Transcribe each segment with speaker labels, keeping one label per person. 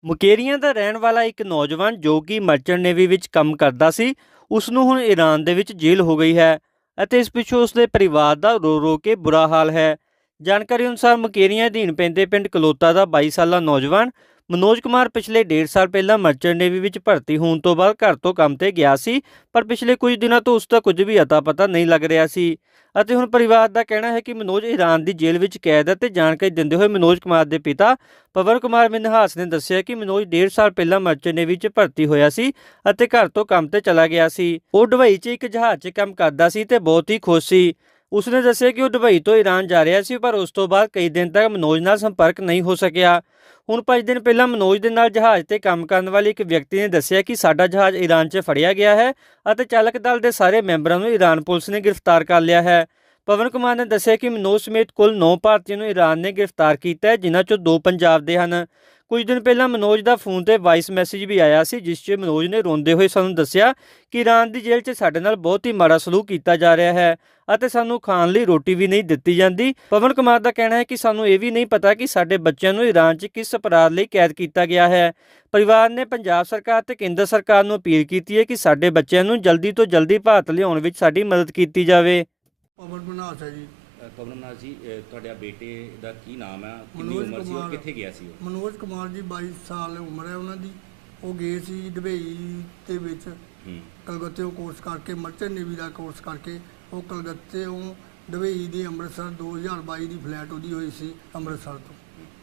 Speaker 1: ਮੁਕੇਰੀਆਂ ਦਾ ਰਹਿਣ ਵਾਲਾ ਇੱਕ ਨੌਜਵਾਨ ਜੋ ਕਿ ਮਰਚੈਂਟ ਨੇਵੀ ਵਿੱਚ ਕੰਮ ਕਰਦਾ ਸੀ, ਉਸ ਨੂੰ ਹੁਣ ਈਰਾਨ ਦੇ ਵਿੱਚ ਜੇਲ੍ਹ ਹੋ ਗਈ ਹੈ ਅਤੇ ਇਸ ਪਿੱਛੋਂ ਉਸਦੇ ਪਰਿਵਾਰ ਦਾ ਰੋ ਕੇ ਬੁਰਾ ਹਾਲ ਹੈ। ਜਾਣਕਾਰੀ ਅਨੁਸਾਰ ਮੁਕੇਰੀਆਂ ਅਧੀਨ ਪੈਂਦੇ ਪਿੰਡ ਕਲੋਤਾ ਦਾ 22 ਸਾਲਾ ਨੌਜਵਾਨ ਮਨੋਜ ਕੁਮਾਰ ਪਿਛਲੇ 1.5 ਸਾਲ ਪਹਿਲਾਂ ਮਰਚੈਂਟ ਨੇਵੀ ਵਿੱਚ ਭਰਤੀ ਹੋਣ ਤੋਂ ਬਾਅਦ ਘਰ ਤੋਂ ਕੰਮ ਤੇ ਗਿਆ ਸੀ, ਪਰ ਪਿਛਲੇ ਕੁਝ ਦਿਨਾਂ ਤੋਂ ਉਸ ਦਾ ਕੁਝ ਵੀ ਅਤਾ ਪਤਾ ਨਹੀਂ ਲੱਗ ਰਿਹਾ ਸੀ ਅਤੇ ਹੁਣ ਪਰਿਵਾਰ ਦਾ ਕਹਿਣਾ ਹੈ ਕਿ ਮਨੋਜ ਈਰਾਨ ਦੀ ਜੇਲ੍ਹ ਵਿੱਚ ਕੈਦ ਹੈ। ਤੇ ਜਾਣਕਾਰੀ ਦਿੰਦੇ ਹੋਏ ਮਨੋਜ ਕੁਮਾਰ ਦੇ ਪਿਤਾ ਪਵਨ ਕੁਮਾਰ ਮਿਨਹਾਸ ਨੇ ਦੱਸਿਆ ਕਿ ਮਨੋਜ 1.5 ਸਾਲ ਪਹਿਲਾਂ ਮਰਚੈਂਟ ਨੇਵੀ 'ਚ ਭਰਤੀ ਹੋਇਆ ਸੀ ਅਤੇ ਘਰ ਤੋਂ ਕੰਮ ਤੇ ਚਲਾ ਗਿਆ ਸੀ। ਉਹ ਦੁਬਈ 'ਚ ਇੱਕ ਜਹਾਜ਼ 'ਚ ਕੰਮ ਕਰਦਾ ਸੀ ਤੇ ਬਹੁਤ ਹੀ ਖੁਸ਼ ਸੀ। ਉਸਨੇ ਦੱਸਿਆ ਕਿ ਉਹ ਦੁਬਈ ਤੋਂ ਈਰਾਨ ਜਾ ਰਿਹਾ ਸੀ, ਪਰ ਉਸ ਤੋਂ ਬਾਅਦ ਕਈ ਦਿਨ ਤੱਕ ਮਨੋਜ ਨਾਲ ਸੰਪਰਕ ਨਹੀਂ ਹੋ ਸਕਿਆ। ਹੁਣ 5 ਦਿਨ ਪਹਿਲਾਂ ਮਨੋਜ ਦੇ ਨਾਲ ਜਹਾਜ਼ ਤੇ ਕੰਮ ਕਰਨ ਵਾਲੇ ਇੱਕ ਵਿਅਕਤੀ ਨੇ ਦੱਸਿਆ ਕਿ ਸਾਡਾ ਜਹਾਜ਼ ਈਰਾਨ 'ਚ ਫੜਿਆ ਗਿਆ ਹੈ ਅਤੇ ਚਾਲਕ ਦਲ ਦੇ ਸਾਰੇ ਮੈਂਬਰਾਂ ਨੂੰ ਈਰਾਨ ਪੁਲਿਸ ਨੇ ਗ੍ਰਿਫਤਾਰ ਕਰ ਲਿਆ ਹੈ। ਪਵਨ ਕੁਮਾਰ ਨੇ ਦੱਸਿਆ ਕਿ ਮਨੋਜ ਸਮੇਤ ਕੁੱਲ 9 ਭਾਰਤੀਆਂ ਨੂੰ ਈਰਾਨ ਨੇ ਗ੍ਰਿਫਤਾਰ ਕੀਤਾ ਹੈ, ਜਿਨ੍ਹਾਂ 'ਚੋਂ 2 ਪੰਜਾਬ ਦੇ ਹਨ। ਕੁਝ ਦਿਨ ਪਹਿਲਾਂ ਮਨੋਜ ਦਾ ਫੋਨ ਤੇ ਵਾਇਸ ਮੈਸੇਜ ਵੀ ਆਇਆ ਸੀ, ਜਿਸ 'ਚ ਮਨੋਜ ਨੇ ਰੋਂਦੇ ਹੋਏ ਸਾਨੂੰ ਦੱਸਿਆ ਕਿ ਈਰਾਨ ਦੀ ਜੇਲ੍ਹ 'ਚ ਸਾਡੇ ਨਾਲ ਬਹੁਤ ਹੀ ਮਾੜਾ ਸਲੂਕ ਕੀਤਾ ਜਾ ਰਿਹਾ ਹੈ ਅਤੇ ਸਾਨੂੰ ਖਾਣ ਲਈ ਰੋਟੀ ਵੀ ਨਹੀਂ ਦਿੱਤੀ ਜਾਂਦੀ। ਪਵਨ ਕੁਮਾਰ ਦਾ ਕਹਿਣਾ ਹੈ ਕਿ ਸਾਨੂੰ ਇਹ ਵੀ ਨਹੀਂ ਪਤਾ ਕਿ ਸਾਡੇ ਬੱਚਿਆਂ ਨੂੰ ਈਰਾਨ 'ਚ ਕਿਸ ਅਪਰਾਧ ਲਈ ਕੈਦ ਕੀਤਾ ਗਿਆ ਹੈ। ਪਰਿਵਾਰ ਨੇ ਪੰਜਾਬ ਸਰਕਾਰ ਤੇ ਕੇਂਦਰ ਸਰਕਾਰ ਨੂੰ ਅਪੀਲ ਕੀਤੀ ਹੈ ਕਿ ਸਾਡੇ ਬੱਚਿਆਂ ਨੂੰ ਜਲਦੀ ਤੋਂ ਜਲਦੀ ਭਾਰਤ ਲਿਆਉਣ ਵਿੱਚ ਸਾਡੀ ਮਦਦ ਕੀਤੀ ਜਾਵੇ।
Speaker 2: ਪਵਨ ਮਨਹਾਸ ਹੈ ਜੀ।
Speaker 3: ਪਵਨ ਮਨਹਾਸ ਜੀ, ਤੁਹਾਡੇ ਬੇਟੇ ਦਾ ਕੀ ਨਾਮ ਹੈ, ਕਿੰਨੀ ਉਮਰ ਸੀ, ਕਿੱਥੇ ਗਿਆ ਸੀ ਉਹ?
Speaker 2: ਮਨੋਜ ਕੁਮਾਰ ਜੀ 22 ਸਾਲ ਉਮਰ ਹੈ ਉਹਨਾਂ ਦੀ। ਉਹ ਗਏ ਸੀ ਦੁਬਈ ਦੇ ਵਿੱਚ ਕਲਕੱਤੇ ਕੋਰਸ ਕਰਕੇ, ਮਰਚੈਂਟ ਨੇਵੀ ਦਾ ਕੋਰਸ ਕਰਕੇ। ਉਹ ਕਲਕੱਤੇ ਦੁਬਈ ਦੀ ਅੰਮ੍ਰਿਤਸਰ 2022 ਦੀ ਫਲਾਈਟ ਉਹਦੀ ਹੋਈ ਸੀ ਅੰਮ੍ਰਿਤਸਰ ਤੋਂ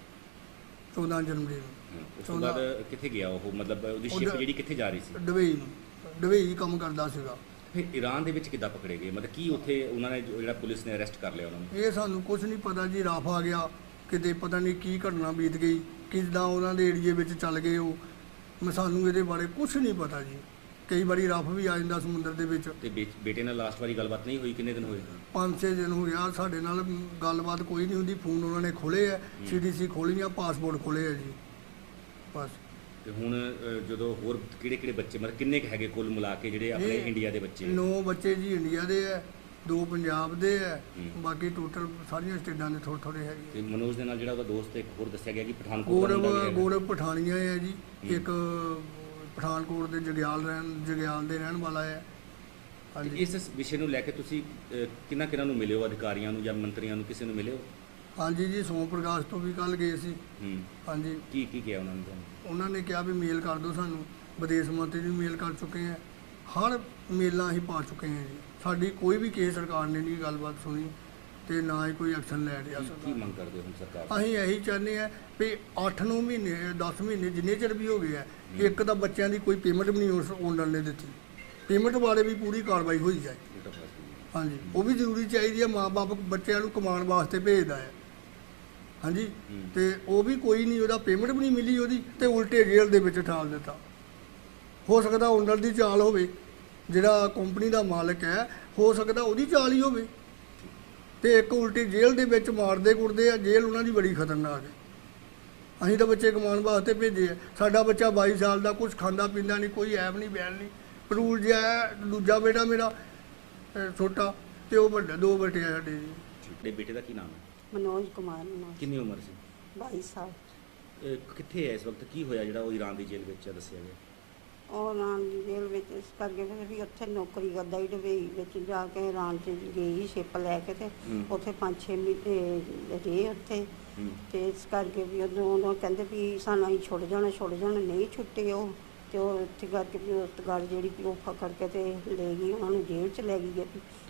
Speaker 2: 14 ਜਨਵਰੀ ਨੂੰ।
Speaker 3: ਉਸ ਤੋਂ ਬਾਅਦ ਕਿੱਥੇ ਗਿਆ ਉਹ, ਮਤਲਬ ਉਹਦੀ ਸ਼ਿਪ ਜਿਹੜੀ ਕਿੱਥੇ ਜਾ ਰਹੀ ਸੀ?
Speaker 2: ਦੁਬਈ ਨੂੰ। ਦੁਬਈ ਕੰਮ ਕਰਦਾ ਸੀਗਾ।
Speaker 3: ਫਿਰ ਈਰਾਨ ਦੇ ਵਿੱਚ ਕਿੱਦਾਂ ਪਕੜੇ ਗਏ, ਮਤਲਬ ਕੀ ਉੱਥੇ ਉਹਨਾਂ ਨੇ ਜਿਹੜਾ ਪੁਲਿਸ ਨੇ ਅਰੈਸਟ ਕਰ ਲਿਆ ਉਹਨਾਂ ਨੂੰ?
Speaker 2: ਇਹ ਸਾਨੂੰ ਕੁਝ ਨਹੀਂ ਪਤਾ ਜੀ। ਰਫ ਆ ਗਿਆ ਕਿਤੇ, ਪਤਾ ਨਹੀਂ ਕੀ ਘਟਨਾ ਬੀਤ ਗਈ, ਕਿੱਦਾਂ ਉਹਨਾਂ ਦੇ ਏਰੀਏ ਵਿੱਚ ਚੱਲ ਗਏ ਉਹ। ਸਾਨੂੰ ਇਹਦੇ ਬਾਰੇ ਕੁਝ ਨਹੀਂ ਪਤਾ ਜੀ। ਕਈ ਵਾਰੀ ਰਫ ਵੀ ਆ ਜਾਂਦਾ ਸਮੁੰਦਰ ਦੇ ਵਿੱਚ।
Speaker 3: ਤੇ ਬੇਟੇ ਨਾਲ ਲਾਸਟ ਵਾਰੀ ਗੱਲਬਾਤ ਨਹੀਂ ਹੋਈ? ਕਿੰਨੇ ਦਿਨ ਹੋਏ?
Speaker 2: 5-6 ਦਿਨ ਹੋ ਗਿਆ ਸਾਡੇ ਨਾਲ ਗੱਲਬਾਤ ਕੋਈ ਨਹੀਂ ਹੁੰਦੀ। ਫੋਨ ਉਹਨਾਂ ਨੇ ਖੋਲੇ ਆ, CDC ਖੋਲੀਆਂ, ਪਾਸਪੋਰਟ ਖੋਲੇ ਆ ਜੀ ਬਸ।
Speaker 3: ਤੇ ਹੁਣ ਜਦੋਂ ਹੋਰ ਕਿਹੜੇ ਬੱਚੇ, ਮਤਲਬ ਕਿੰਨੇ ਹੈਗੇ ਕੁੱਲ ਮਿਲਾ ਕੇ ਜਿਹੜੇ ਆਪਣੇ ਇੰਡੀਆ ਦੇ ਬੱਚੇ?
Speaker 2: 9 ਬੱਚੇ ਜੀ ਇੰਡੀਆ ਦੇ ਆ, 2 ਪੰਜਾਬ ਦੇ ਆ, ਬਾਕੀ ਟੋਟਲ ਸਾਰੀਆਂ ਸਟੇਟਾਂ ਦੇ ਥੋੜ੍ਹੇ ਹੈਗੇ।
Speaker 3: ਤੇ ਮਨੋਜ ਦੇ ਨਾਲ ਜਿਹੜਾ ਉਹਦਾ ਦੋਸਤ ਇੱਕ ਹੋਰ ਦੱਸਿਆ ਗਿਆ ਕਿ ਪਠਾਨਕੋਟ ਦਾ
Speaker 2: ਗੌਰਵ ਪਠਾਨੀਆ ਹੈ ਜੀ। ਇੱਕ ਪਠਾਨਕੋਟ ਦੇ ਜਗਿਆਲ ਦੇ ਰਹਿਣ ਵਾਲਾ ਹੈ।
Speaker 3: ਹਾਂਜੀ। ਇਸ ਵਿਸ਼ੇ ਨੂੰ ਲੈ ਕੇ ਤੁਸੀਂ ਕਿਹਨਾਂ ਨੂੰ ਮਿਲੇ ਹੋ, ਅਧਿਕਾਰੀਆਂ ਨੂੰ ਜਾਂ ਮੰਤਰੀਆਂ ਨੂੰ, ਕਿਸੇ ਨੂੰ ਮਿਲੇ ਹੋ?
Speaker 2: ਹਾਂਜੀ ਜੀ, ਸੋਮ ਪ੍ਰਕਾਸ਼ ਤੋਂ ਵੀ ਕੱਲ ਗਏ ਸੀ। ਹਾਂਜੀ।
Speaker 3: ਕੀ ਕਿਹਾ ਉਹਨਾਂ ਨੇ?
Speaker 2: ਉਹਨਾਂ ਨੇ ਕਿਹਾ ਵੀ ਮੇਲ ਕਰ ਦਿਓ ਸਾਨੂੰ। ਵਿਦੇਸ਼ ਮੰਤਰੀ ਨੂੰ ਮੇਲ ਕਰ ਚੁੱਕੇ ਹਾਂ, ਹਰ ਮੇਲਾਂ ਅਸੀਂ ਪਾ ਚੁੱਕੇ ਹਾਂ ਜੀ। ਸਾਡੀ ਕੋਈ ਵੀ ਕਿਸੇ ਸਰਕਾਰ ਨੇ ਨਹੀਂ ਗੱਲਬਾਤ ਸੁਣੀ ਤੇ ਨਾ ਹੀ ਕੋਈ ਐਕਸ਼ਨ ਲੈ ਰਿਹਾ।
Speaker 3: ਕੀ ਮੰਗ ਕਰਦੇ ਹੋ ਸਰਕਾਰ?
Speaker 2: ਅਸੀਂ ਇਹੀ ਚਾਹੁੰਦੇ ਹਾਂ ਵੀ 8-9 ਮਹੀਨੇ 10 ਮਹੀਨੇ ਜਿੰਨੇ ਚਿਰ ਵੀ ਹੋ ਗਏ ਆ, ਇੱਕ ਤਾਂ ਬੱਚਿਆਂ ਦੀ ਕੋਈ ਪੇਮੈਂਟ ਵੀ ਨਹੀਂ ਓਨਰ ਨੇ ਦਿੱਤੀ। ਪੇਮੈਂਟ ਬਾਰੇ ਵੀ ਪੂਰੀ ਕਾਰਵਾਈ ਹੋਈ ਜਾਏ। ਹਾਂਜੀ, ਉਹ ਵੀ ਜ਼ਰੂਰੀ ਚਾਹੀਦੀ ਹੈ। ਮਾਂ-ਬਾਪ ਬੱਚਿਆਂ ਨੂੰ ਕਮਾਉਣ ਵਾਸਤੇ ਭੇਜਦਾ ਹੈ। ਹਾਂਜੀ, ਤੇ ਉਹ ਵੀ ਕੋਈ ਨਹੀਂ, ਉਹਦਾ ਪੇਮੈਂਟ ਵੀ ਨਹੀਂ ਮਿਲੀ ਉਹਦੀ, ਤੇ ਉਲਟੇ ਜੇਲ੍ਹ ਦੇ ਵਿੱਚ ਠਾਲ ਦਿੱਤਾ। ਹੋ ਸਕਦਾ ਓਨਰ ਦੀ ਚਾਲ ਹੋਵੇ, ਜਿਹੜਾ ਕੰਪਨੀ ਦਾ ਮਾਲਕ ਹੈ, ਹੋ ਸਕਦਾ ਉਹਦੀ ਚਾਲ ਹੀ ਹੋਵੇ। ਤੇ ਇੱਕ ਉਲਟੀ ਜੇਲ੍ਹ ਦੇ ਵਿੱਚ ਮਾਰਦੇ ਕੁੱਟਦੇ ਆ। ਜੇਲ੍ਹ ਉਹਨਾਂ ਦੀ ਬੜੀ ਖਤਰਨਾਕ ਹੈ। ਅਸੀਂ ਤਾਂ ਬੱਚੇ ਕਮਾਉਣ ਵਾਸਤੇ ਭੇਜੇ ਆ। ਸਾਡਾ ਬੱਚਾ 22 ਸਾਲ ਦਾ, ਕੁਝ ਖਾਂਦਾ ਪੀਂਦਾ ਨਹੀਂ, ਕੋਈ ਐਬ ਨਹੀਂ ਬੈਲ ਨਹੀਂ, ਪਰੂਲ ਜਿਹਾ ਹੈ। ਦੂਜਾ ਬੇਟਾ ਮੇਰਾ ਛੋਟਾ, ਤੇ ਉਹ ਵੱਡਾ, 2 ਬੇਟੇ ਆ ਸਾਡੇ ਜੀ।
Speaker 3: ਤੁਹਾਡੇ ਬੇਟੇ ਦਾ ਕੀ ਨਾਮ ਹੈ?
Speaker 4: ਮਨੋਜ ਕੁਮਾਰ।
Speaker 3: ਕਿੰਨੀ ਉਮਰ ਸੀ?
Speaker 4: 22 ਸਾਲ।
Speaker 3: ਕਿੱਥੇ ਹੈ ਇਸ ਵਕਤ? ਕੀ ਹੋਇਆ ਜਿਹੜਾ ਉਹ ਈਰਾਨ ਦੀ ਜੇਲ੍ਹ ਵਿੱਚ ਹੈ, ਦੱਸਿਆ ਗਿਆ?
Speaker 4: ਉਹ ਈਰਾਨ ਦੀ ਜੇਲ੍ਹ ਵਿੱਚ ਇਸ ਕਰਕੇ ਵੀ ਉੱਥੇ ਨੌਕਰੀ ਕਰਦਾ ਹੀ ਦੁਬਈ ਵਿੱਚ ਜਾ ਕੇ। ਈਰਾਨ 'ਚ ਗਈ ਸ਼ਿਪ ਲੈ ਕੇ, ਤੇ ਉੱਥੇ 5-6 ਮਹੀਨੇ ਰਹੇ ਉੱਥੇ। ਤੇ ਇਸ ਕਰਕੇ ਵੀ ਉਦੋਂ ਕਹਿੰਦੇ ਵੀ ਸਾਨੂੰ ਅਸੀਂ ਛੁੱਟ ਜਾਣਾ, ਨਹੀਂ ਛੁੱਟੇ ਉਹ। ਤੇ ਉਹ ਇੱਥੇ ਕਰਕੇ ਵੀ ਉਸ ਗੱਲ ਜਿਹੜੀ ਉਹ ਫਕੜ ਕੇ ਤੇ ਲੈ ਗਈ, ਉਹਨਾਂ ਨੂੰ ਜੇਲ੍ਹ 'ਚ ਲੈ ਗਈ।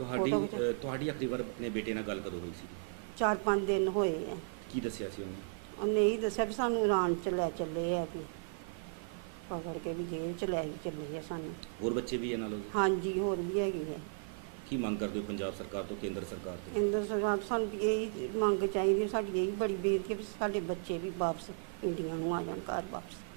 Speaker 3: ਤੁਹਾਡੀ ਆਖਰੀ ਵਾਰ ਆਪਣੇ ਬੇਟੇ ਨਾਲ ਗੱਲ ਕਦੋਂ ਹੋਈ ਸੀ?
Speaker 4: 4-5 ਦਿਨ ਹੋਏ ਆ।
Speaker 3: ਕੀ ਦੱਸਿਆ ਸੀ ਉਹਨੇ?
Speaker 4: ਉਹਨੇ ਇਹੀ ਦੱਸਿਆ ਵੀ ਸਾਨੂੰ ਈਰਾਨ 'ਚ ਲੈ ਚੱਲੇ ਆ, ਵੀ ਪਕੜ ਕੇ ਵੀ ਜੇਲ੍ਹ 'ਚ ਲੈ ਚੱਲੇ ਆ ਸਾਨੂੰ।
Speaker 3: ਹੋਰ ਬੱਚੇ ਵੀ ਹੈ ਨਾਲ ਉਹਦੇ?
Speaker 4: ਹਾਂਜੀ, ਹੋਰ ਵੀ ਹੈਗੇ ਆ।
Speaker 3: ਕੀ ਮੰਗ ਕਰਦੇ ਹੋ ਪੰਜਾਬ ਸਰਕਾਰ ਤੋਂ, ਕੇਂਦਰ ਸਰਕਾਰ ਤੋਂ?
Speaker 4: ਕੇਂਦਰ ਸਰਕਾਰ ਤੋਂ ਸਾਨੂੰ ਇਹੀ ਮੰਗ ਚਾਹੀਦੀ, ਸਾਡੀ ਇਹੀ ਬੜੀ ਬੇਨਤੀ ਹੈ ਵੀ ਸਾਡੇ ਬੱਚੇ ਵੀ ਵਾਪਸ ਇੰਡੀਆ ਨੂੰ ਆ ਜਾਣ, ਘਰ ਵਾਪਸ।